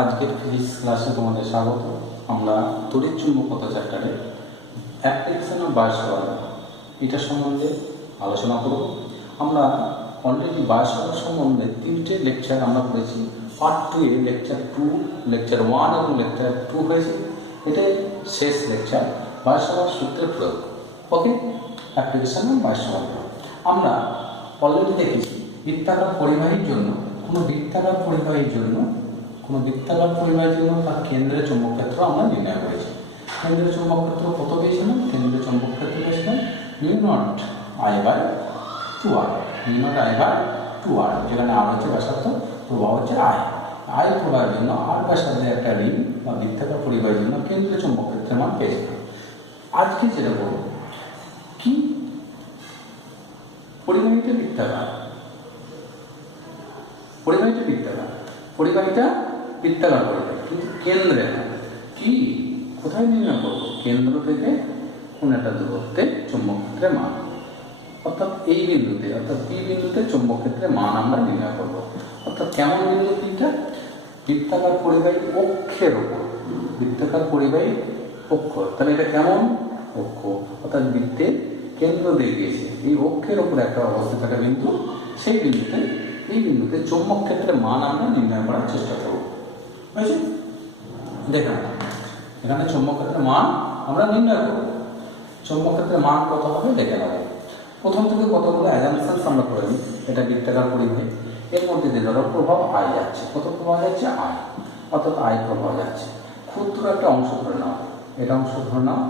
আজকের ফিজিক্স ক্লাসে তোমাদের স্বাগত। আমরা তড়িৎ চুম্বকত্ব চ্যাপ্টারে অ্যাপ্লিকেশন অফ বায়োস্যাভার এটা সম্বন্ধে আলোচনা করব। আমরা অলরেডি বায়োস্যাভার সম্বন্ধে 3টে লেকচার আমরা করেছি। পার্ট 2 এ লেকচার 2, লেকচার 1 এবং লেকচার 2 হয়েছে। এটাই শেষ লেকচার, বায়োস্যাভার সূত্রের প্রয়োগ। ওকে, অ্যাপ্লিকেশন অফ বায়োস্যাভার আমরা অলরেডি দেখেছি বৃত্তাকার পরিবাহীর জন্য কোনো বৃত্তাকার পরিবাহীর জন্য তার কেন্দ্রের চৌম্বক ক্ষেত্র আমরা নির্ণয় করেছি। কেন্দ্রের চৌম্বক ক্ষেত্র কত পেয়েছিলাম? কেন্দ্রের চৌম্বক ক্ষেত্র পেয়েছিলাম μ0I/2r, μ0I/2r, যেখানে আর হচ্ছে ব্যাসার্ধ, প্রবাহ হচ্ছে I প্রবাহের জন্য আর ব্যাসার্ধের একটা রিং বা বৃত্তাকার পরিবাহীর জন্য কেন্দ্রের চৌম্বক ক্ষেত্রের মান পেয়েছিলাম। আজকে যেটা বলবো কি, পরিবাহীটা বৃত্তাকার, বৃত্তাকার পরিবাহী, কিন্তু কেন্দ্রে কি কোথায় নির্ণয় করবো? কেন্দ্র থেকে কোন একটা দূরত্বে চৌম্বক ক্ষেত্রের মান, অর্থাৎ এই বিন্দুতে, অর্থাৎ পি বিন্দুতে চৌম্বক ক্ষেত্রের মান আমরা নির্ণয় করবো। অর্থাৎ কেমন বিন্দু পিটা? বৃত্তাকার পরিবাহী অক্ষের ওপর, বৃত্তাকার পরিবাহী অক্ষ। তাহলে এটা কেমন অক্ষ? অর্থাৎ বৃত্তের কেন্দ্র দিয়ে গিয়েছে এই অক্ষের ওপর একটা অবস্থিত থাকা বিন্দু, সেই বিন্দুতে, এই বিন্দুতে চৌম্বক ক্ষেত্রের মান আমরা নির্ণয় করার চেষ্টা করব। বুঝেছি? দেখেন এখানে চৌম্বক ক্ষেত্রের মান আমরা নির্ণয় করব। চৌম্বক ক্ষেত্রের মান কত হবে দেখে নেব। প্রথম থেকে কতগুলো অ্যাজাম্পশনস আমরা করে নিই। এটা বৃত্তাকার পরিবাহী, এর মধ্যে দিয়ে ধরো প্রভাব আই যাচ্ছে। কত প্রভাব যাচ্ছে? আই, অর্থাৎ আই প্রভাব যাচ্ছে। ক্ষুদ্র একটা অংশ ধরে নাও, এটা অংশ ধরে নাও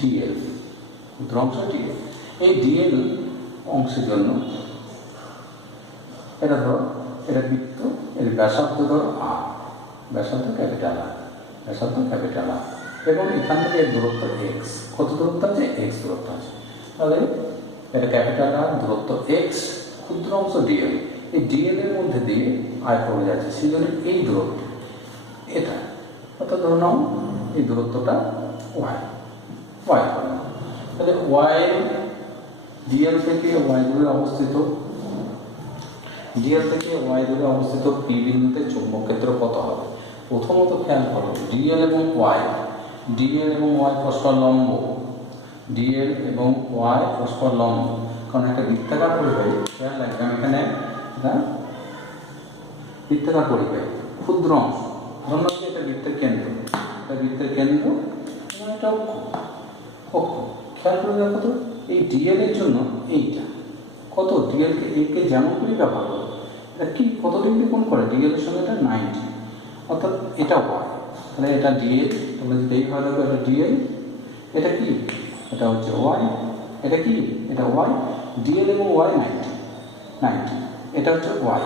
ডিএল, ক্ষুদ্র অংশ ডিএল। এই ডিএল অংশের জন্য এটা ধরো, এটা বৃত্ত, এর ব্যাসার্ধ ধরো আর, ব্যাসার্ধ ক্যাপিটাল আর, এবং এখান থেকে এর দূরত্ব এক্স। কত দূরত্ব আছে? এক্স দূরত্ব আছে। তাহলে এটা ক্যাপিটাল আর, দূরত্ব এক্স, ক্ষুদ্র অংশ ডিএল। এই ডিএল এর মধ্যে দিয়ে আয় পড়ে যাচ্ছে, সেই জন্য এই দূরত্ব এটা, অর্থাৎ ধরো নাও এই দূরত্বটা ওয়াই করে নাও। তাহলে ওয়াই ডিএল থেকে ওয়াই দূরে অবস্থিত পি বিন্দুতে চৌম্বক ক্ষেত্র কত হবে? প্রথমত খেয়াল করো, ডিএল এবং ওয়াই পরস্পর লম্ব, কারণ একটা বৃত্তাকার পরিবাহী, খেয়াল রাখবে আমি এখানে এটা বৃত্তাকার পরিবাহী, ক্ষুদ্র অংশ, ধরুন এটা বৃত্তের কেন্দ্র, এবং এটা অক্ষ। খেয়াল করে দেখো তো, এই ডিএল এর জন্য এইটা কত? ডিএলকে একে যেমন করে ব্যবহার করো, এটা কি কত ডিগ্রি কোণ করে? ডিএল এর সঙ্গে এটা 90, অর্থাৎ এটা ওয়াই। তাহলে এটা ডিএল, তোমরা যদি এইভাবে দেখো এটা ডিএল, এটা কি? এটা হচ্ছে ওয়াই, এটা কি? এটা ওয়াই। ডিএল এবং ওয়াই 90, এটা হচ্ছে ওয়াই,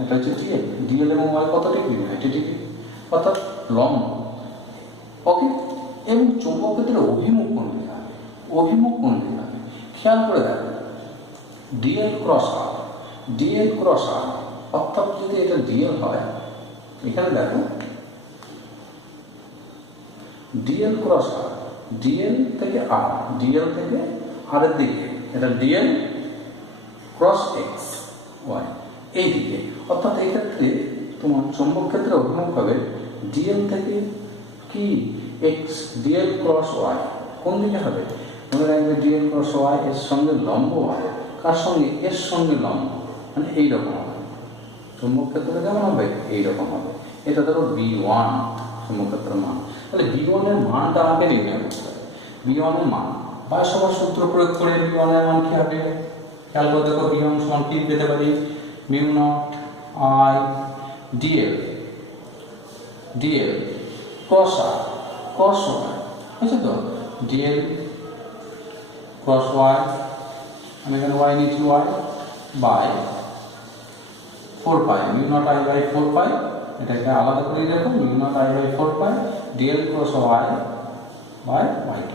এটা হচ্ছে ডিএল। ডিএল এবং ওয়াই কত ডিগ্রি? 90 ডিগ্রি, অর্থাৎ লম্ব। ওকে, এবং চৌম্বক ক্ষেত্রের অভিমুখ কোণ দিতে হবে, খেয়াল করে দেখো ডিএল ক্রস আর, অর্থাৎ যদি এটা ডিএল হয়, এখানে দেখো ডিএল ক্রস আর, ডিএল থেকে আর এর দিকে এটা ডিএল ক্রস এক্স ওয়াই এই দিকে, অর্থাৎ এই ক্ষেত্রে তোমার চৌম্বক ক্ষেত্রে অভিমুখ হবে ডিএল থেকে কি এক্স, ডিএল ক্রস ওয়াই কোন দিকে হবে? মনে রাখবে ডিএল ক্রস ওয়াই এর সঙ্গে লম্ব ওয়াই, কার সঙ্গে? এর সঙ্গে লম্ব, মানে এইরকম হবে চৌম্বক ক্ষেত্রটা। কেমন হবে? এইরকম হবে। এটা ধরো B1 চৌম্বক ক্ষেত্রের মান। তাহলে B1 এর মানটা আমাকে নির্ণয় করতে হবে। B1 এর মান বায়োস্যাভার সূত্র প্রয়োগ করে B1 এর মান কি হবে? খেয়াল করে দেখো, B1 সমান কি পেতে পারি? μ0I ডিএল ক্রস আর ক্রস ওয়াই, বুঝছো তো? ডিএল ক্রস ওয়াই, আমি এখানে ওয়াই নিচ্ছি, ওয়াই বাই 4 পাই, μ0I/4 পাই। এটাকে আলাদা করে দেখো, μ0I/4 pi DL cross Y by Y.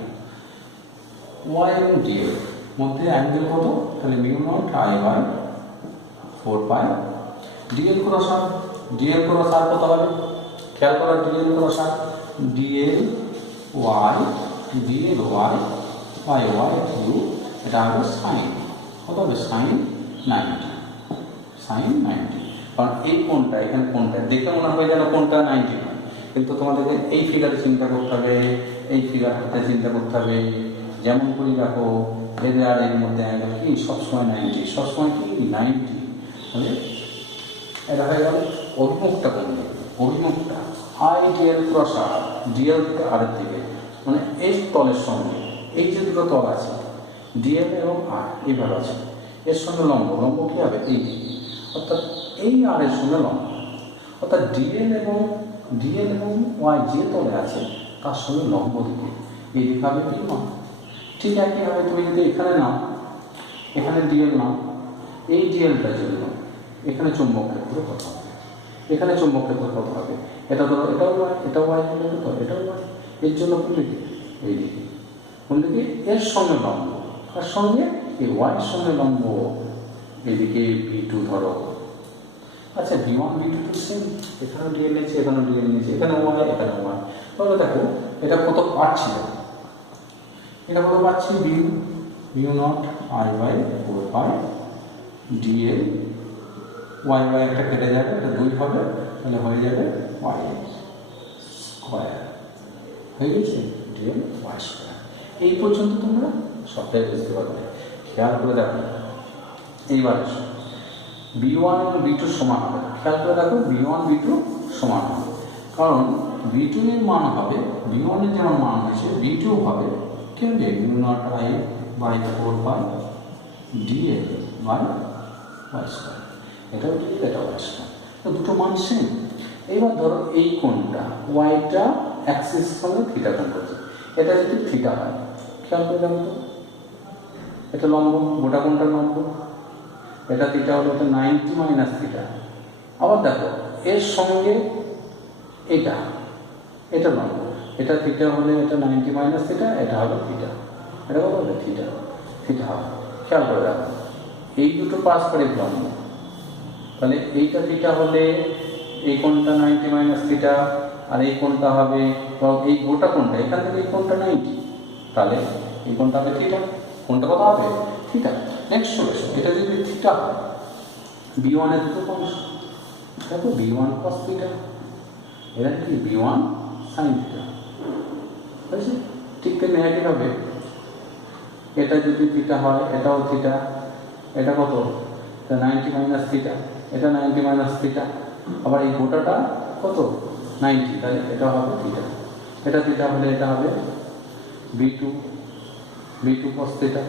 Y এবং ডিএল মধ্যে অ্যাঙ্গেল কত? তাহলে μ0I/4 পাই ডিএল ক্রস আর কত হবে? খেয়াল করা, DL cross R DL Y by Y, এটা হবে সাইন, কত হবে? সাইন 90। কারণ এই কোণটা এখানে কোণটা দেখে মনে হবে যেন কোণটা 90 নয়, কিন্তু তোমাদেরকে এই ফিগারে চিন্তা করতে হবে, এই ফিগারটাতে চিন্তা করতে হবে। যেমন করি রাখো, এদের আর এর মধ্যে অ্যাঙ্গেল কি সবসময় 90, সবসময় কি 90, মানে এটা হয়ে গেল অভিমুখটা কোন দিকে, অভিমুখটা I DL cross R, DL থেকে আর এর দিকে, মানে এই তলের সঙ্গে এই যে দুটো তল আছে ডিএল এবং আর এইভাবে আছে, এর সঙ্গে লম্ব, লম্ব কী হবে এই দিকে, অর্থাৎ এই আর এর সঙ্গে লম্ব, অর্থাৎ ডিএল এবং ওয়াই যে তলে আছে তার সঙ্গে লম্ব দিকে এই দিকে হবে কি না। ঠিক একইভাবে তুমি যদি এখানে নাও, এখানে ডিএল নাও, এই ডিএলটার জন্য এখানে চুম্বক ক্ষেত্র কত হবে, এখানে চুম্বক ক্ষেত্র কত হবে, এটা ধরো এটাও ওয়াই, এটাও ওয়াই, এটাও ওয়াই, এর জন্য কোন দিকে এই দিকে, কোন দিকে এর সঙ্গে লম্ব, আর সঙ্গে এই ওয়াইয়ের সঙ্গে লম্ব এদিকে V2 ধরো। আচ্ছা V1 V2 তো সেম, এখানেও ডিএল নিয়েছে, এখানেও ডিএল নিয়েছে, এখানে ওয়াই, এখানে ওয়াই। তাহলে দেখো এটা কত পাচ্ছিল, এটা কত পাচ্ছি mu naught I by 4 pi D L, Y by একটা কেটে যাবে, এটা 2 হবে, তাহলে হয়ে যাবে ওয়াই স্কোয়ার, হয়ে গেছে ডিএল ওয়াই স্কোয়ার। এই পর্যন্ত তোমরা সবটাই বুঝতে পারবে। খেয়াল করে দেখো এইবার B1 এবং B2 সমান হবে, খেয়াল করে দেখো B1 B2 সমান হবে, কারণ B2 এর মান হবে B1 এর যেমন মান হয়েছে B2 হবে কেমন, mu naught I by 4 pi D L by Y square, এটাও ডিএল, এটাও ওয়াই স্কোয়ার, তো দুটো মান সেম। এইবার ধরো এই কোণটা ওয়াইটা অ্যাক্সিস সঙ্গে থিটা কোণ করছে, এটা যদি থিটা হয়, খেয়াল করে দেখো তো এটা লম্ব, গোটা কোণটা লম্ব, এটা থিটা হলো এটা 90 মাইনাস থিটা। আবার দেখো এর সঙ্গে এটা, এটা লম্ব, এটা থিটা হলে এটা 90 মাইনাস থিটা, এটা হলো থিটা, এটা কত হবে থিটা, থিটা হবে। খেয়াল করে দেখো এই দুটো পারস্পরিক লম্ব, তাহলে এইটা থিটা হলে এই কোণটা 90 মাইনাস থিটা, আর এই কোণটা হবে এই গোটা কোণটা এখান থেকে এই কোণটা 90, তাহলে এই কোণটা হবে থিটা, কোণটা কত হবে থিটা। নেক্সট চলে এসো, এটা যদি থিটা হয় B1 এর দুটো অংশ, দেখো B1 cos থিটা, এটা কি B1 sin থিটা, বুঝেছি? ঠিক তেমনি একইভাবে এটা যদি থিটা হয়, এটাও থিটা, এটা কত 90 মাইনাস থিটা, এটা 90 মাইনাস থিটা, আবার এই গোটাটা কত 90, তাহলে এটা হবে থিটা, এটা থিটা হলে এটা হবে B2 cos থিটা,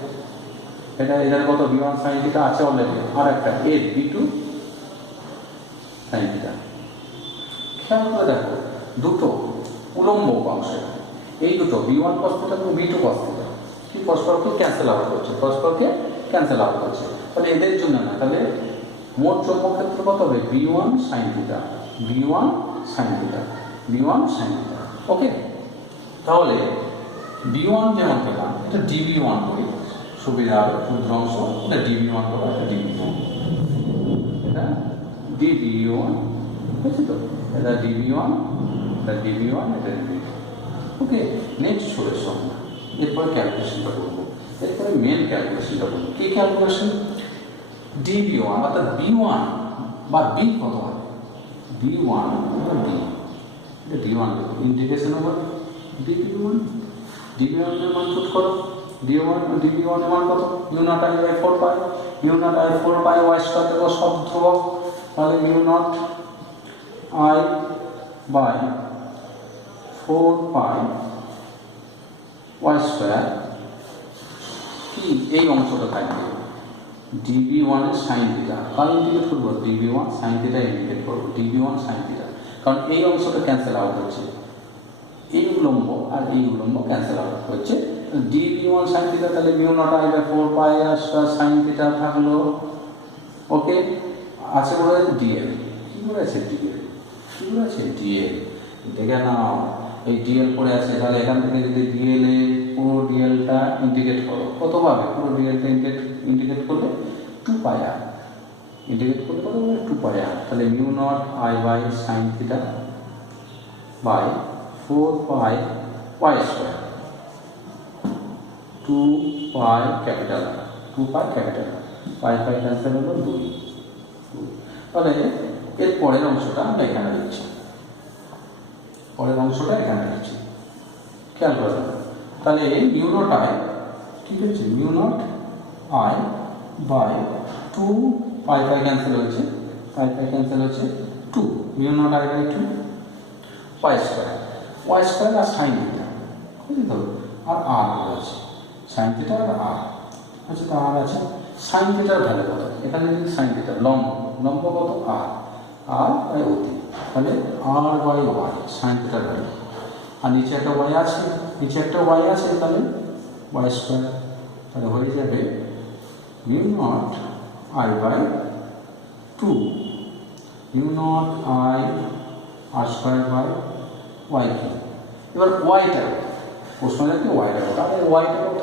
এটা এদের কত B1 sin থিটা আছে অলরেডি, আর একটা এর B2 sin থিটা। খেয়াল করে দেখো দুটো উলম্ব অংশ, এই দুটো B1 cos থিটা এবং B2 cos থিটা কি পরস্পরকে ক্যান্সেল আউট করছে, পরস্পরকে ক্যান্সেল আউট করছে, তাহলে এদের জন্য না, তাহলে মোট চৌম্বক ক্ষেত্র কত হবে B1 sin theta, B1 sin theta, B1 sin theta. Okay, তাহলে B1 যেমন পেলাম, এটা dB1 করি, সুবিধা হবে ক্ষুদ্র অংশ, এটা dB1 করো, এটা dB1, এটা dB1, বুঝছি তো, এটা dB1, এটা dB1, এটা dB2। ওকে, নেক্সট চলে এসো আমরা এরপরে ক্যালকুলেশনটা করবো, এরপরে মেন ক্যালকুলেশনটা করবো। কি ক্যালকুলেশন? dB1 অর্থাৎ B1 বা B কত হবে, B1 বা B, এটা B1 integration over dB1, dB1 এর মান পুট করো, dB1 এর মান কত mu naught I by 4 pi, mu naught I 4 pi Y square থেকে সব ধ্রুবক, তাহলে mu naught I by 4 pi Y square কি এই অংশটা থাকবে dB1 এর sin থিটা, কারণ ইন্টিগ্রেট করবো dB1 sin থিটা ইন্টিগ্রেট করবো dB1 sin থিটা, কারণ এই অংশটা ক্যান্সেল আউট হচ্ছে, এই উলম্ব আর এই উলম্ব ক্যান্সেল আউট হচ্ছে, dB1 sin থিটা, তাহলে mu naught I by 4 pi আর sin থিটা থাকলো। ওকে, আছে বলা আছে ডিএল, কি করে আছে ডিএল, কি করে আছে ডিএল, দেখে নাও এই ডিএল পড়ে আছে, তাহলে এখান থেকে যদি ডিএল এ পুরো ডিএলটা ইন্টিগ্রেট করো, কত পাবে পুরো ডিএলটা ইন্টিগ্রেট করলে 2 পাই আর, ইন্টিগ্রেট করলে কত পাবে 2 পাই আর, তাহলে mu naught I by sin theta by 4 pi Y square, 2 pi capital R, 2 pi capital, pi pi cancel হলো 2, তাহলে এর পরের অংশটা আমরা এখানে লিখছি, পরের অংশটা এখানে লিখছি, খেয়াল করে তাহলে মিউ নট আই ঠিক আছে, mu naught I by 2 pi pi cancel হয়েছে, পাই পাই ক্যান্সেল হচ্ছে 2 mu naught I by 2 Y square R sine theta বুঝলি তো, আর আর আছে সাইন থিটা আর আর আচ্ছা, তো আর আছে সাইন থিটার ভ্যালু কত, এখানে যদি সাইন থিটা লম্ব কত আর বাই অতি, তাহলে আর বাই ওয়াই সাইন থিটার ভ্যালু, আর নিচে একটা ওয়াই আছে, তাহলে ওয়াই স্কোয়ার, তাহলে হয়ে যাবে mu naught I by 2 mu naught I R square by Y cube. এবার ওয়াইটা প্রশ্ন দেখি ওয়াইটা কত, তাহলে ওয়াইটা কত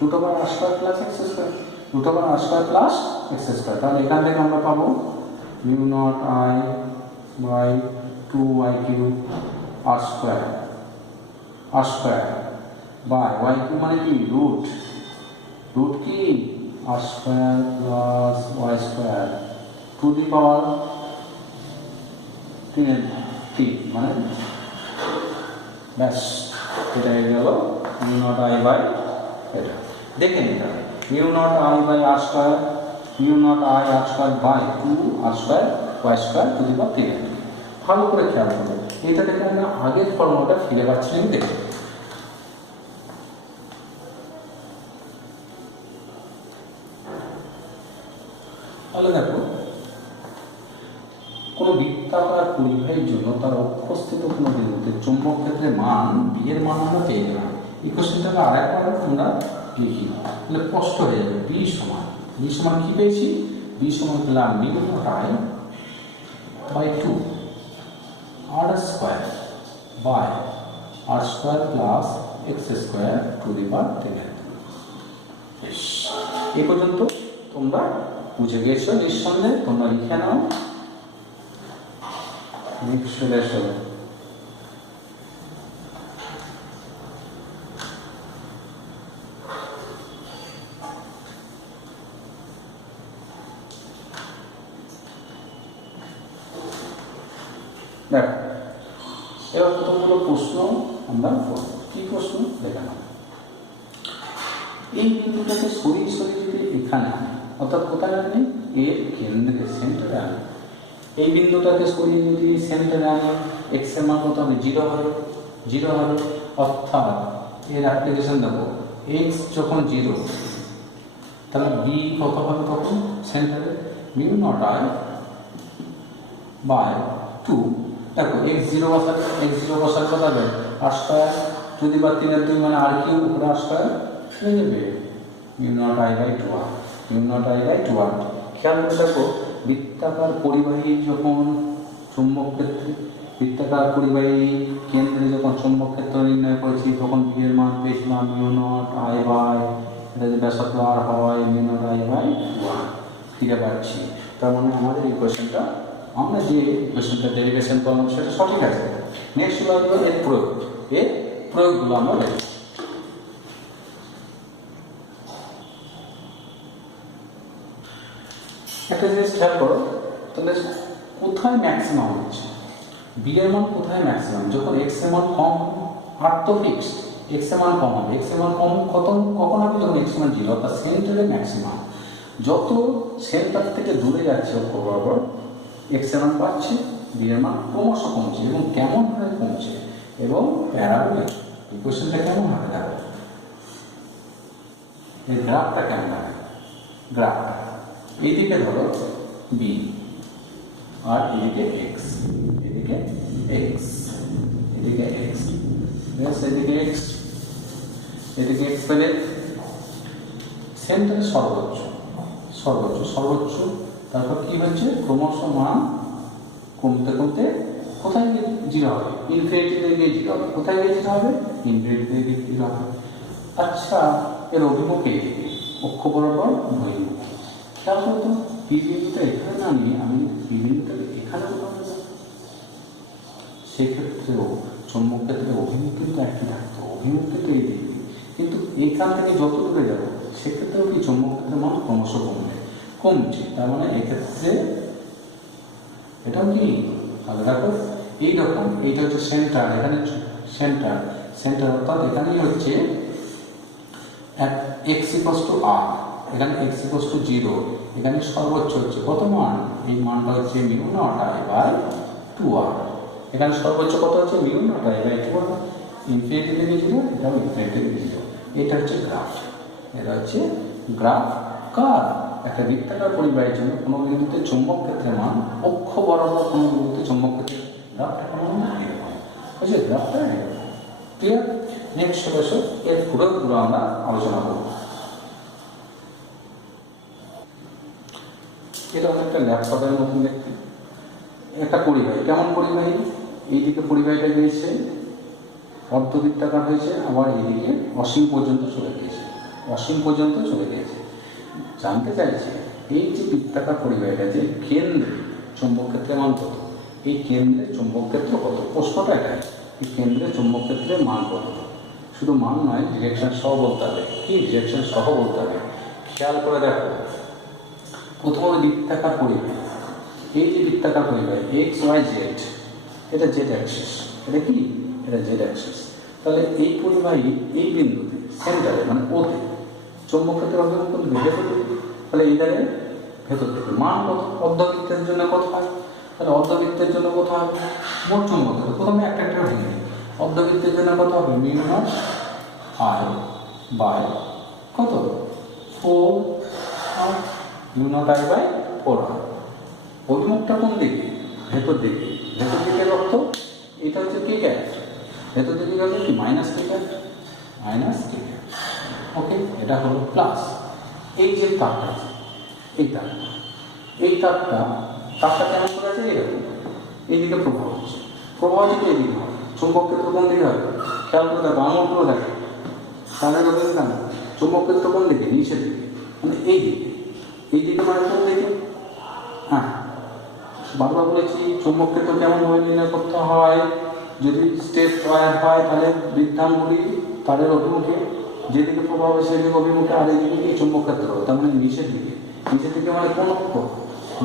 root over R square plus X square, root over R square plus X square, তাহলে এখান থেকে আমরা পাবো mu naught I by 2 Y cube R square by Y cube মানে কি রুট কি R square plus Y square to the power 3 মানে ব্যাস, এটা হয়ে গেল মিউ নট আই বাই এটা। দেখে নিতে হবে mu naught I by R square, mu naught I R square by 2 R square Y square to the power 3। ভালো করে খেয়াল করবো, এটা থেকে আমরা আগের ফর্মুলাটা ফিরে পাচ্ছি আমি দেখি। তাহলে দেখো কোনো বৃত্তাকার পরিবাহীর জন্য তার অক্ষস্থিত কোনো বিন্দুতে চৌম্বক ক্ষেত্রের মান বি এর মান আমরা পেয়ে গেলাম। ইকুয়েশনটাকে আরেকবার আমরা লিখি, তাহলে স্পষ্ট হয়ে যাবে। বি সমান কি পেয়েছি, বি সমান পেলাম mu naught I by 2 R square by R square plus X square to the power 3। বেশ, এ পর্যন্ত তোমরা বুঝে গেছো নিঃসন্দেহে, তোমরা লিখে নাও। দেখো এবার কতগুলো প্রশ্ন আমরা করব। কি প্রশ্ন দেখে নাও। এই বিন্দুটাকে সরিয়ে যদি এখানে আনে, অর্থাৎ কোথায় আনে, এর কেন্দ্রে সেন্টারে আনে। এই বিন্দুটাকে সরিয়ে যদি সেন্টারে আনে, এক্স এর মান কত হবে, 0 হবে, অর্থাৎ এর অ্যাপ্লিকেশন দেখো এক্স যখন 0 তাহলে বি কত হবে তখন সেন্টারে, মিউ নট আই বাই 2। দেখো x0 বসালে কত হবে, আর স্কোয়ার যদি বা 3/2 মানে আর কিউব উপরে আর স্কোয়ার হয়ে যাবে mu naught I by 2r, খেয়াল করে দেখো বৃত্তাকার পরিবাহী যখন চুম্বক ক্ষেত্রে, বৃত্তাকার পরিবাহী কেন্দ্রে যখন চুম্বক ক্ষেত্র নির্ণয় করেছি তখন বি এর মান পেয়েছিলাম মিউ নট আই বাই, এটা যে ব্যাসার্ধ আর হয় মিউ নট আই বাই 1 ফিরে পাচ্ছি। তার মানে আমাদের ইকুয়েশনটা, আমরা যে ইকুয়েশনটা ডেরিভেশন করলাম সেটা সঠিক আছে। নেক্সট হলো এর প্রয়োগগুলো আমরা দেখব। একটা জিনিস খেয়াল করো, তাহলে কোথায় ম্যাক্সিমাম হচ্ছে, বি এর মান কোথায় ম্যাক্সিমাম, যখন এক্স এর মান কম, আর তো ফিক্সড এক্স এর মান কম হবে, এক্স এর মান কম কখন হবে, যখন এক্স এর মান 0, অর্থাৎ সেন্টারে ম্যাক্সিমাম। যত সেন্টার থেকে দূরে যাচ্ছে অক্ষ বরাবর এক্স এর মান বাড়ছে, বি এর মান ক্রমশ কমছে, এবং কেমন ভাবে কমছে, এবং প্যারাবোলিক ইকুয়েশনটা কেমন হবে দেখো, এই গ্রাফটা কেমন হবে, গ্রাফটা এইদিকে ধরো বি আর এদিকে এক্স, এদিকে এক্স পেলে সেন্টারে সর্বোচ্চ, তারপর কি হচ্ছে ক্রমশ মান কমতে কোথায় গিয়ে 0 হবে, ইনফিনিটিতে গিয়ে 0 হবে, কোথায় গিয়ে 0 হবে, ইনফিনিটিতে গিয়ে 0 হবে। আচ্ছা, এর অভিমুখে অক্ষ বরাবর বহির্মুখ, খেয়াল করতো পি বিন্দুটা এখানে না নিয়ে আমি পি বিন্দুটাকে এখানে বললাম, সেক্ষেত্রেও চৌম্বক ক্ষেত্রে অভিমুখ কিন্তু একই থাকতো, অভিমুখ কিন্তু এই দিকে, কিন্তু এইখান থেকে যত দূরে যাবো সেক্ষেত্রেও কি চৌম্বক ক্ষেত্রের মান ক্রমশ কমছে। তার মানে এক্ষেত্রে এটাও কি? তাহলে দেখো এইরকম, এইটা হচ্ছে সেন্টার, এখানে সেন্টার, সেন্টার অর্থাৎ এখানেই হচ্ছে x = r, এখানে x = 0, এখানে সর্বোচ্চ হচ্ছে কত মান? এই মানটা হচ্ছে μ0I/2r, এখানে সর্বোচ্চ কত হচ্ছে μ0I/2r, ইনফিনিটি থেকে 0, এটাও ইনফিনিটি থেকে 0। এটা হচ্ছে গ্রাফ, এটা হচ্ছে গ্রাফ কার? একটা বৃত্তাকার পরিবাহীর জন্য কোনো বিন্দুতে চৌম্বক ক্ষেত্রের মান অক্ষ বরাবর কোনো বিন্দুতে চৌম্বক ক্ষেত্রের গ্রাফটা কেমন এরকম বুঝলে? গ্রাফটা এরকম। ক্লিয়ার? নেক্সট বছর এর পুরো আমরা আলোচনা করব। এটা অনেকটা ল্যাপটপের মতন দেখতে, একটা পরিবাহী। কেমন পরিবাহী? এইদিকে পরিবাহীটা গিয়েছে অর্ধবৃত্তাকার হয়েছে, আবার এইদিকে অসীম পর্যন্ত চলে গিয়েছে, অসীম পর্যন্ত চলে গিয়েছে। জানতে চাইছে এই যে বৃত্তাকার পরিবাহীটা যে কেন্দ্রে চৌম্বক ক্ষেত্রের মান কত, এই কেন্দ্রে চৌম্বক ক্ষেত্র কত? প্রশ্নটা এটাই, এই কেন্দ্রে চৌম্বক ক্ষেত্রের মান কত? শুধু মান নয়, ডিরেকশন সহ বলতে হবে। কি ডিরেকশন সহ বলতে হবে? খেয়াল করে দেখো, প্রথমত বৃত্তাকার পরিবাহী, এই যে বৃত্তাকার পরিবাহী XY/Z, এটা জেড অ্যাক্সিস, এটা কি? এটা জেড অ্যাক্সিস। তাহলে এই পরিবাহী এই বিন্দুতে সেন্টারে মানে ওতে চৌম্বক ক্ষেত্রের অভিমুখ কোন দিকে? ভেতর দিকে। তাহলে এই জায়গায় ভেতর দিকে মান কত? অর্ধবৃত্তের জন্য কত হয়? তাহলে অর্ধবৃত্তের জন্য কত হবে? মোট চৌম্বক ক্ষেত্র প্রথমে একটা একটা ভেঙে নিই। অর্ধবৃত্তের জন্য কত হবে? μ0I/, কত? 4r, μ0I/4r। অভিমুখটা কোন দিকে? ভেতর দিকে। ভেতর দিকে অর্থ এটা হচ্ছে কি গ্যাপ, ভেতর দিকে গেলে কি মাইনাস কি গ্যাপ, মাইনাস কি গ্যাপ। ওকে, এটা হলো প্লাস। এই যে তারটা, এই তারটা, এই তারটা কেমন করে আছে? এরকম এইদিকে প্রভাব হচ্ছে, প্রভাব যদি এদিকে হয়, চুম্বক ক্ষেত্র কোন দিকে হবে? খেয়াল করে দেখো, আঙুলগুলো দেখো, তাহলে বলবে কেন চুম্বক ক্ষেত্র কোন দিকে? নিচের দিকে, মানে এই দিকে। এই দিকে মানে কোন দিকে? হ্যাঁ, বারবার বলেছি চুম্বক ক্ষেত্র কেমনভাবে নির্ণয় করতে হয়। যদি স্টেপ ওয়্যার হয় তাহলে বৃত্তাঙ্গুলি তারের অভিমুখে, যেদিকে প্রভাব হবে সেদিকে অভিমুখে, আর এদিকে কি চুম্বক ক্ষেত্র হবে, তার মানে নিচের দিকে। নিচের দিকে মানে কোন অক্ষ? -y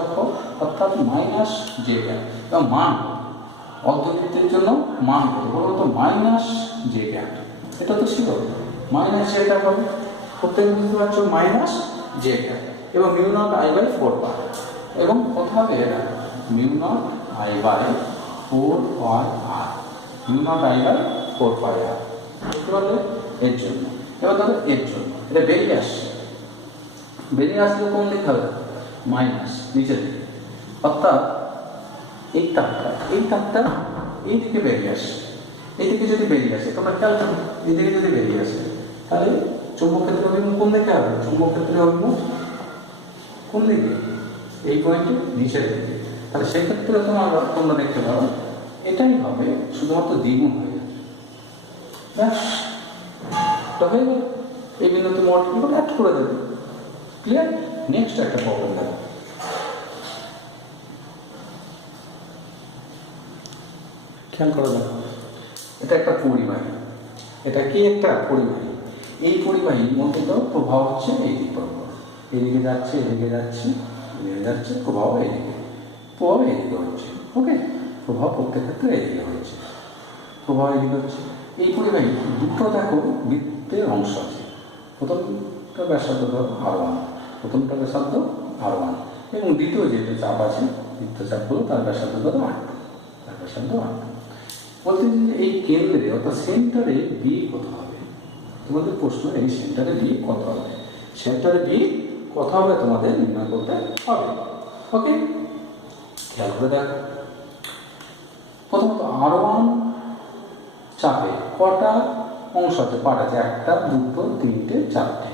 অক্ষ, অর্থাৎ -j গ্যাপ। এবং মান অর্ধবৃত্তের জন্য মান কত বলো তো? -j gap. এটা তো ছিল -j গ্যাপ হবে, প্রত্যেক বুঝতে পারছো -j গ্যাপ। এবং μ0I/4 পাবে, এবং কত হবে? এটা μ0I/4πr, μ0I/4πr। বুঝতে পারলে? এর জন্য। এবার ধরো এর জন্য এটা বেরিয়ে আসছে, বেরিয়ে আসলে কোন দিকে হবে? মাইনাস, নিচের দিকে। অর্থাৎ এই তাপটা এই দিকে বেরিয়ে আসে, এইদিকে যদি বেরিয়ে আসে, তোমরা খেয়াল করো, এইদিকে যদি বেরিয়ে আসে তাহলে চৌম্বক ক্ষেত্রের অভিমুখ কোন দিকে হবে? চৌম্বক ক্ষেত্রের অভিমুখ কোন দিকে? এই পয়েন্টে নিচের দিকে। তাহলে সেক্ষেত্রে তোমরা দেখতে পারো এটাই হবে, শুধুমাত্র দ্বিগুণ হয়ে যাবে। ব্যাস, এটা হয়ে গেল। এই বিন্দুতে মল্টিপ্লাই করে অ্যাড করে দেবে। ক্লিয়ার? নেক্সট একটা প্রবলেম দেখো, খেয়াল করে দেখো, এটা একটা পরিবাহী, এটা কি একটা পরিবাহী। এই পরিবাহীর মধ্যে তো প্রভাব হচ্ছে এই দিক বরাবর, এদিকে যাচ্ছে, এদিকে যাচ্ছে, এদিকে যাচ্ছে, প্রভাব এদিকে, প্রভাব এদিকে হচ্ছে। ওকে, প্রভাব প্রত্যেক ক্ষেত্রে এদিকে হচ্ছে, প্রভাব এদিকে হচ্ছে। এই পরিবাহী দুটো দেখো বৃত্তের অংশ আছে, প্রথমটা ব্যাসার্ধ ধরো R1, প্রথমটা ব্যাসার্ধ R1, এবং দ্বিতীয় যেটা চাপ আছে বৃত্তচাপগুলো তার ব্যাসার্ধ ধরো R2, তার ব্যাসার্ধ R2। বলতে যে এই কেন্দ্রে অর্থাৎ সেন্টারে বি কত হবে? তোমাদের প্রশ্ন, এই সেন্টারে বি কত হবে? সেন্টারে বি কত হবে তোমাদের নির্ণয় করতে হবে। ওকে, খেয়াল করে দেখো, প্রথমত R1 চাপে কটা অংশ আছে, পার্ট আছে? একটা, দুটো, তিনটে, চারটে।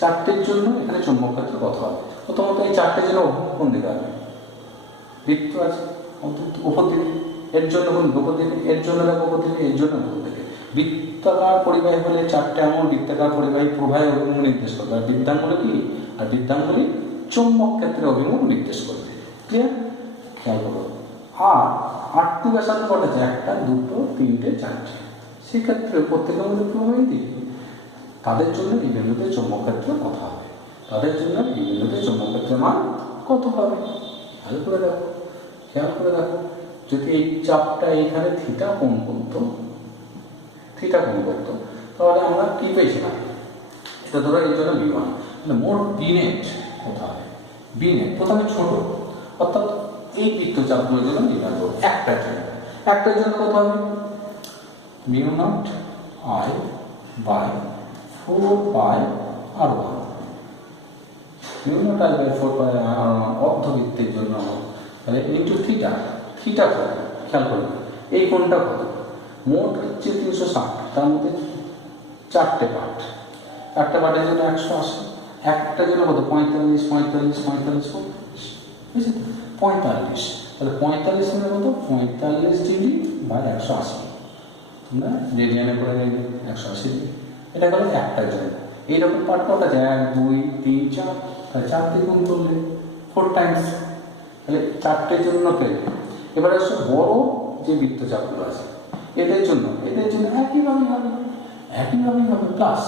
চারটের জন্য এখানে চৌম্বক ক্ষেত্র কত হবে? প্রথমত এই চারটের জন্য অভিমুখ কোন দিকে হবে? বৃত্ত আছে উপর দিকে, এর জন্য কোন উপর দিকে, এর জন্য দেখো উপর দিকে, এর জন্য উপর দিকে। বৃত্তাকার পরিবাহী হলে চারটে আঙুল বৃত্তাকার পরিবাহী প্রবাহের অভিমুখ নির্দেশ করবে। আর বৃত্তাঙ্গুলি কি? আর বৃত্তাঙ্গুলি চৌম্বক ক্ষেত্রের অভিমুখ নির্দেশ করবে। ক্লিয়ার? খেয়াল করো। আর R2 ব্যাসার্ধ কটা আছে? একটা, দুটো, তিনটে, চারটে। সেক্ষেত্রে প্রত্যেকের মধ্যে প্রবাহী দিক, তাদের জন্য এই বিন্দুতে চৌম্বক ক্ষেত্র কত হবে? তাদের জন্য এই বিন্দুতে চৌম্বক ক্ষেত্রের মান কত হবে? ভালো করে দেখো, খেয়াল করে দেখো, যদি এই চাপটা এইখানে থিটা কোণ করতো, তাহলে আমরা কি পেয়েছিলাম? এটা ধরো এই জন্য B1, মানে মোট বিনেট কত হবে? বিনেট প্রথমে ছোট, অর্থাৎ এই বৃত্তচাপগুলোর জন্য নির্ণয় করবো। একটার জন্য কত হবে? μ0I/4πr1, μ0I/4πr1 অর্ধবৃত্তের জন্য তাহলে ইন্টু থিটা কত? খেয়াল করবে এই কোণটা কত? মোট হচ্ছে 360, তার মধ্যে চারটে পার্টের জন্য 180, একটার জন্য কত? 45, বুঝলি তো? 45, তাহলে 45 মানে কত? 45 ডিগ্রি বাই 180, তোমরা রেডিয়ানে করে নেবে 180 ডিগ্রি। এটা হলো একটার জন্য। এইরকম পার্ট কত আছে? 1, 2, 3, 4, তাহলে 4 দিয়ে গুণ করলে 4 টাইমস, তাহলে চারটের জন্য পেলে। এবারে আসলে বড় যে বৃত্তচাপগুলো আছে এদের জন্য একইভাবেই হবে প্লাস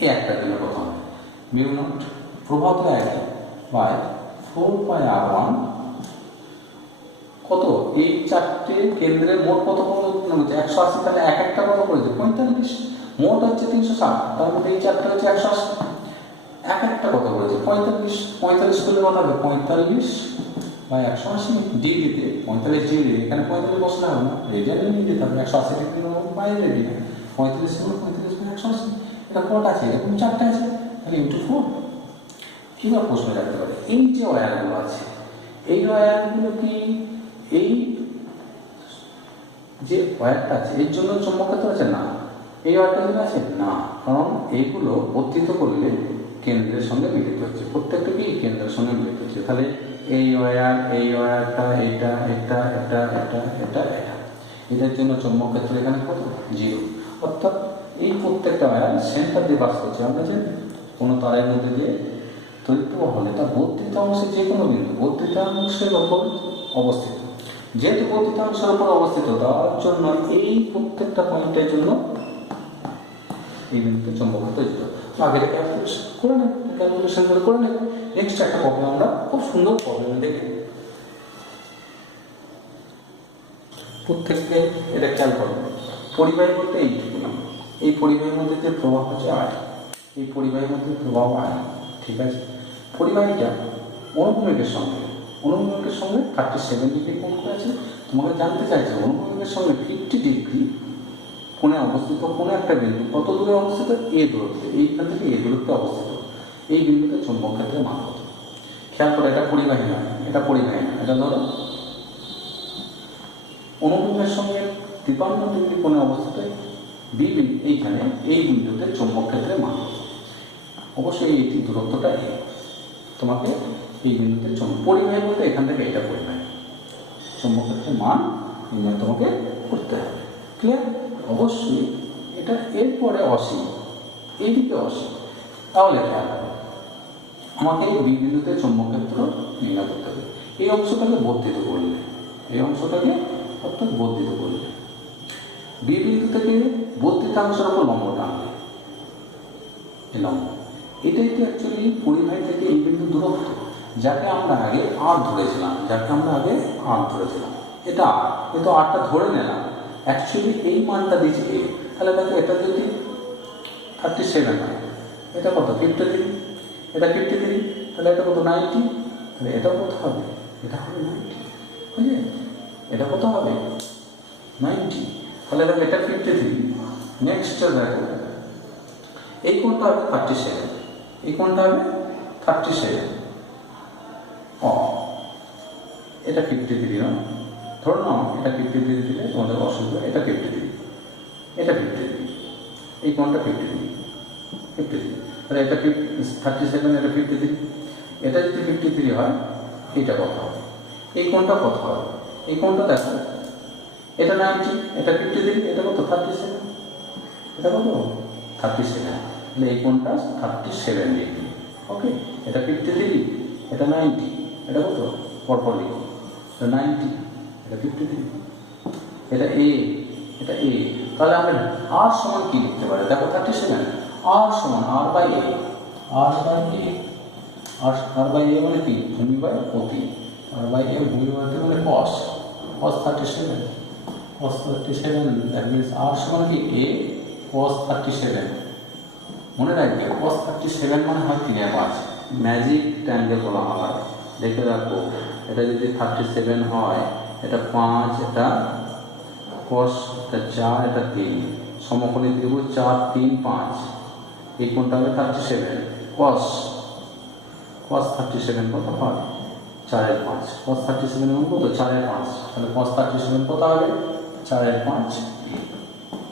এই একটার জন্য কত হবে? μ0 প্রভাব তো একই বাই 4πr1 কত? এই চারটে কেন্দ্রের মোট কত পরিবর্তন হচ্ছে? 180, তাহলে একটা কত করেছে? 45, মোট হচ্ছে 360, তার মধ্যে এই চারটে হচ্ছে 180, একটা কত করেছে? 45 করলে কত হবে? 45 বাই 180 ডিগ্রিতে 45 ডিগ্রি, এখানে 45 বসলে হবে না, রেডিয়ানে নিয়ে যেতে হবে 180 ডিগ্রি বাইরে রেডিয়ান, 45 বাই 180। এটা কত আছে? এরকম চারটে আছে, তাহলে ইন্টু 4। এবার প্রশ্ন রাখতে পারে এই যে ওয়্যারগুলো আছে, এই ওয়্যারগুলো কি এই যে ওয়্যারটা আছে এর জন্য চৌম্বক ক্ষেত্র আছে? না। এই ওয়্যারটার জন্য আছে? না, কারণ এইগুলো বর্ধিত করলে কেন্দ্রের সঙ্গে মিলিত হচ্ছে, প্রত্যেকটা কি কেন্দ্রের সঙ্গে মিলিত হচ্ছে। তাহলে এই ওয়্যারটা এটার জন্য চৌম্বক ক্ষেত্র এখানে কত? 0, অর্থাৎ এই প্রত্যেকটা ওয়্যার সেন্টার দিয়ে পাস করছে। আমরা জানি কোনো তারের মধ্যে দিয়ে তড়িৎ প্রবাহ হলে তার বর্ধিত অংশে যে কোনো বিন্দু বর্ধিতাংশের ওপর অবস্থিত, যেহেতু বর্ধিতাংশের ওপর অবস্থিত তার জন্য এই প্রত্যেকটা পয়েন্টের জন্য এই বিন্দুতে চৌম্বক ক্ষেত্র 0। আগে ক্যালকুলেশন করে নেব। নেক্সট একটা প্রবলেম, আমরা খুব সুন্দর প্রবলেম দেখি, প্রত্যেককে এটা খেয়াল করবো। পরিবাহী বলতে এইটুকু, এই পরিবাহীর মধ্যে যে প্রবাহ হচ্ছে I, এই পরিবাহীর মধ্যে প্রবাহ I, ঠিক আছে? পরিবাহীটা অনুভূমিকের সঙ্গে 37 ডিগ্রি কোণ করেছে। তোমাকে জানতে চাইছে অনুভূমিকের সঙ্গে 50 ডিগ্রি কোণে অবস্থিত কোনো একটা বিন্দু কত দূরে অবস্থিত? এ দূরত্বে, এইখান থেকে এ দূরত্বে অবস্থিত এই বিন্দুতে চৌম্বক ক্ষেত্রের মান কত? খেয়াল করে, এটা পরিবাহী নয়, এটা ধরো অনুভূমিকের সঙ্গে 53 ডিগ্রি কোণে অবস্থিত বি বিন্দু, এইখানে এই বিন্দুতে চৌম্বক ক্ষেত্রের মান কত? অবশ্যই এই দূরত্বটা এ। তোমাকে এই বিন্দুতে পরিবাহী বলতে এখান থেকে এটা পরিবাহী, চৌম্বক ক্ষেত্রের মান নির্ণয় তোমাকে করতে হবে। ক্লিয়ার? অবশ্যই এটা এরপরে অসীম, এইদিকে অসীম। তাহলে খেয়াল করো, আমাকে এই বি বিন্দুতে চৌম্বক ক্ষেত্র নির্ণয় করতে হবে। এই অংশটাকে বর্ধিত করলে, বি বিন্দু থেকে বর্ধিতাংশের উপর লম্ব টানবে, এই লম্ব, এটাই তো অ্যাকচুয়ালি পরিবাহী থেকে এই বিন্দু দূরত্ব, যাকে আমরা আগে আর ধরেছিলাম, এটা আর, কিন্তু আরটা ধরে নিলাম, অ্যাকচুয়ালি এই মানটা দিয়েছে এ। তাহলে দেখো এটা যদি 37 হয়, এটা কত? 53, এটা 53, তাহলে এটা কত? 90, তাহলে এটা কত হবে? এটা হবে 90, বুঝলে? এটা কত হবে? 90, তাহলে দেখো এটা 53। নেক্সট দেখো এই কোণটা হবে 37, এই কোণটা হবে 37, এটা 53 না, ধরো না এটা 53 দিলে তোমাদের অসুবিধা, এটা 53, এই কোণটা 53, তাহলে এটা 37, এটা 53, এটা যদি 53 হয় এটা কত হবে? এই কোণটা কত হবে? এই কোণটা দেখো, এটা 90, এটা 53, এটা কত? 37, এটা কত? 37, তাহলে এই কোণটা 37 ডিগ্রি। ওকে, এটা 53, এটা 90, এটা কত? পরপর লিখো, এটা 90, এটা 53, এটা এ, তাহলে আমরা আর সমান কি লিখতে পারি? দেখো 37, আর সমান r by A, R by A মানে কি ভূমি বাই অতি, আর বাই এ ভূমি বাই মানে cos 37, cos 37, দ্যাট মিনস আর সমান কি a cos 37। মনে রাখবে cos 37 মানে হয় 3/5, ম্যাজিক ট্রায়াঙ্গেল বলা হয়। দেখে রাখো এটা যদি 37 হয়, এটা 5, এটা cos, এটা 4, এটা 3, সমকোণী ত্রিভুজ 4 3 5, এই কোণটা হবে 37। cos 37 কত হয় 4/5, cos 37 মানে কত 4/5, তাহলে cos 37 কত হবে 4/5,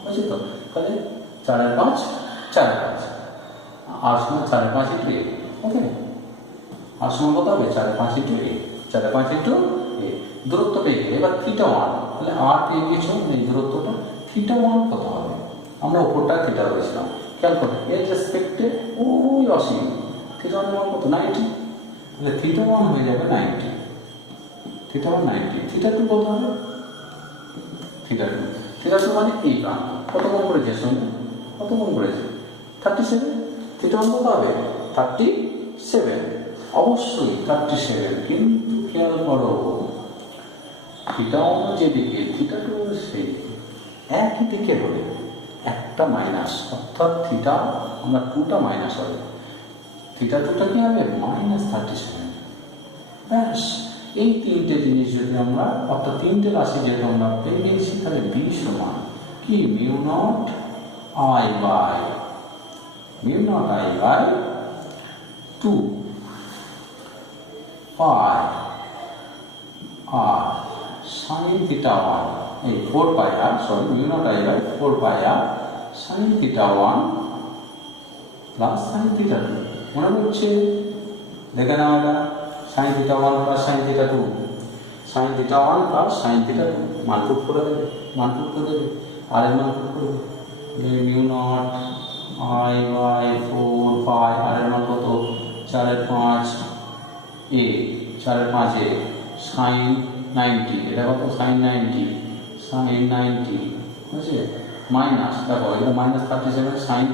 বুঝলি তো? তাহলে 4/5 4/5 আর সমান 4/5 ইন্টু a, ওকে? আর সমান কত হবে 4/5 ইন্টু a, 4/5 ইন্টু a। দূরত্ব পেয়ে গেলে এবার থিটা 1, তাহলে আর পেয়ে গেছো এই দূরত্বটা, থিটা 1 কত হবে? আমরা উপরটা থিটা রয়েছিলাম, খেয়াল করো এর রেসপেক্টে ওই অসীম, থিটা 1 মান কত 90, তাহলে থিটা 1 হয়ে যাবে 90, থিটা 1 90, থিটা 2 কত হবে? থিটা 2 মানে এই প্রান্ত কত কোণ করেছে সঙ্গে, কত কোণ করেছে 37, থিটা 1 কত হবে 37, অবশ্যই 37, কিন্তু খেয়াল করো থিটা 1 যেদিকে থিটা 2 সেই একই দিকে হলে একটা মাইনাস, অর্থাৎ থিটা আমরা 2টা মাইনাস হবে, থিটা 2টা কি হবে -37। ব্যাস এই তিনটে জিনিস যদি আমরা, অর্থাৎ তিনটে রাশি যদি আমরা পেয়ে গেছি, তাহলে b সমান কি mu naught i by 2 pi R sine theta 1, এই 4 pi R sorry mu naught i by 4 pi R sine theta 1 plus sine theta 2। মনে হচ্ছে দেখে নাও এটা sine theta 1 plus sine theta 2, sine theta 1 plus sine theta 2 মান put করে দেবে, আর এর মান পুট করে দেবে, mu naught i by 4 pi আর এর মান কত 4/5 a, 4/5 a সাইন 90, এটা কত সাইন 90, বুঝছে মাইনাস, দেখো এটা -37 সাইন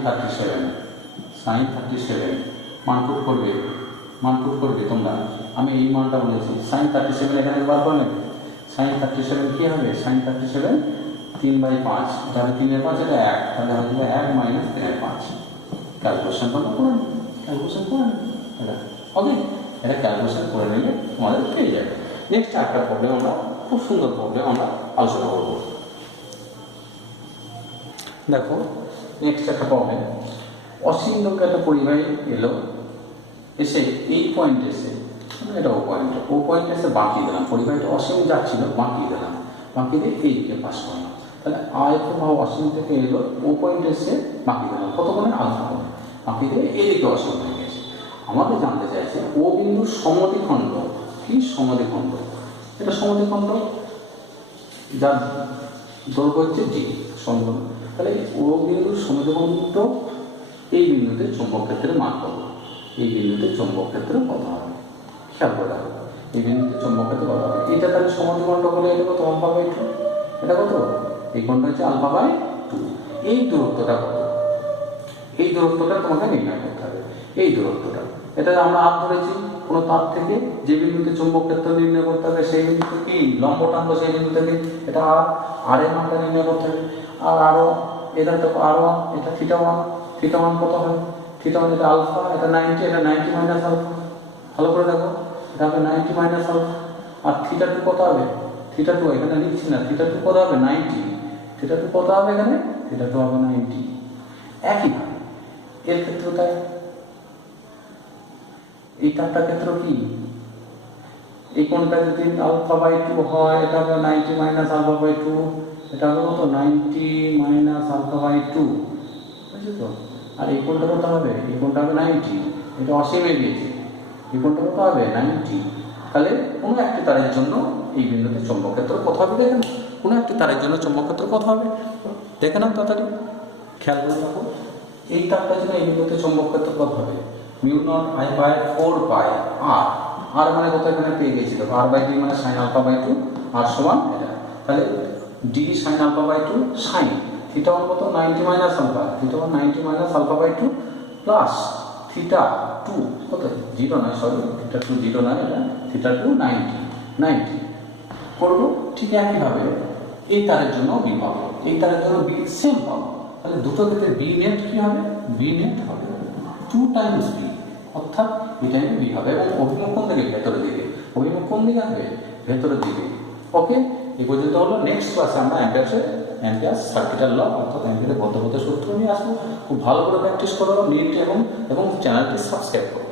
37 মান পুট করবে তোমরা, আমি এই মানটা বলেছি সাইন 37 এখানে বার করে নেবে, সাইন 37 কি হবে সাইন 37 3/5, এটা হবে 3/5, এটা 1, তাহলে হবে 1 মাইনাস 3/5। ক্যালকুলেশন করে এটা, ওকে? এটা ক্যালকুলেশন করে নিলে তোমাদের পেয়ে যাবে। নেক্সট একটা প্রবলেম আমরা, খুব সুন্দর প্রবলেম আমরা আলোচনা করব। দেখো নেক্সট একটা প্রবলেম, অসীম দৈর্ঘ্যের একটা পরিবাহী এলো, এসে এই পয়েন্ট এসে, এটা ও পয়েন্ট এসে বাঁকিয়ে দিলাম, পরিবাহীটা অসীম যাচ্ছিল বাঁকিয়ে দিলাম, বাঁকিয়ে দিয়ে এই দিকে পাস করলাম, তাহলে আয়তভাব অসীম থেকে এলো ও পয়েন্ট এসে বাঁকিয়ে দিলাম, কত কোণে আলফা কোণে বাঁকিয়ে দিয়ে এদিকে অসীম হয়ে গেছে। আমাদের জানতে চাইছে ও বিন্দুর সমদ্বিখণ্ড, কি সমদ্বিখণ্ড, এটা সমদ্বিখণ্ড যার দৈর্ঘ্য হচ্ছে ডি সমদ্বিখণ্ড, তাহলে ও বিন্দুর সমদ্বিখণ্ড এই বিন্দুতে চৌম্বক ক্ষেত্রের মান কত, এই বিন্দুতে চৌম্বক ক্ষেত্র কত হবে, খেয়াল করে রাখো এই বিন্দুতে চৌম্বক ক্ষেত্র কত হবে। এটা তাহলে সমদ্বিখণ্ড হলে এটা কত আলফা বাই 2, এটা কত এই কোণটা হচ্ছে আলফা বাই 2, এই দূরত্বটা কত, এই দূরত্বটা তোমাকে নির্ণয় করতে হবে, এই দূরত্বটা, এটা আমরা হাত ধরেছি কোনো তার থেকে যে বিন্দুতে চৌম্বক ক্ষেত্র নির্ণয় করতে হবে সেই বিন্দু কি লম্ব টানবো, সেই বিন্দু থেকে এটা আর এর মানটা নির্ণয় করতে হবে, আর আরো এটা তো আরো এটা থিটা 1 কত হবে, থিটা 1 এটা আলফা, এটা 90, এটা 90 মাইনাস আলফা, ভালো করে দেখো এটা হবে 90 মাইনাস আলফা, আর থিটা 2 কত হবে, থিটা 2 এখানে লিখছি না, থিটা 2 কত হবে 90, থিটা 2 কত হবে এখানে, থিটা 2 হবে 90। একইভাবে এর ক্ষেত্রে তাই এই তারটার ক্ষেত্র কি, এই কোণটা যদি আলফা বাই 2 হয়, এটা হবে 90 মাইনাস আলফা বাই 2, এটা হবে কত 90 মাইনাস আলফা বাই 2, বুঝছো তো? আর এই কোণটা কত হবে, এই কোণটা হবে 90, এটা অসীমে গিয়েছে, এই কোণটা কত হবে 90, তাহলে কোনো একটি তারের জন্য এই বিন্দুতে চৌম্বক ক্ষেত্র কত হবে, দেখেন কোনো একটি তারের জন্য চৌম্বক ক্ষেত্র কত হবে, দেখে নাও তাড়াতাড়ি খেয়াল করে দেখো, এই তারটার জন্য এই বিন্দুতে চৌম্বক ক্ষেত্র কত হবে, mu naught i by 4 pi আর মানে কত এখানে পেয়ে গেছিল, আর বাই 2 মানে সাইন আলফা বাই 2, আর সমান এটা, তাহলে D sine alpha by 2 sine theta 1 কত 90 minus alpha, theta 1 90 minus alpha by 2 plus theta 2 কত জিরো নয়, সরি, থিটা টু জিরো নয়, এটা থিটা টু 90 করবো। ঠিক একইভাবে এই তারের জন্য বি পাবো, এই তারের জন্য বি সেম পাবো। তাহলে দুটো ক্ষেত্রে বি নেট কি হবে? বি নেট হবে 2 টাইমস বি, অর্থাৎ এই টাইমে বি হবে। এবং অভিমুখ কোন দিকে? ভেতরের দিকে। অভিমুখ কোন দিকে আসবে? ভেতরের দিকে। ওকে, এই পর্যন্ত হলো। নেক্সট ক্লাসে আমরা অ্যাম্পিয়ার সার্কিটের ল অর্থাৎ অ্যাম্পিয়ারের বদ্ধ সূত্র নিয়ে আসবো। খুব ভালো করে প্র্যাকটিস করো, নিট এবং চ্যানেলটি সাবস্ক্রাইব করো।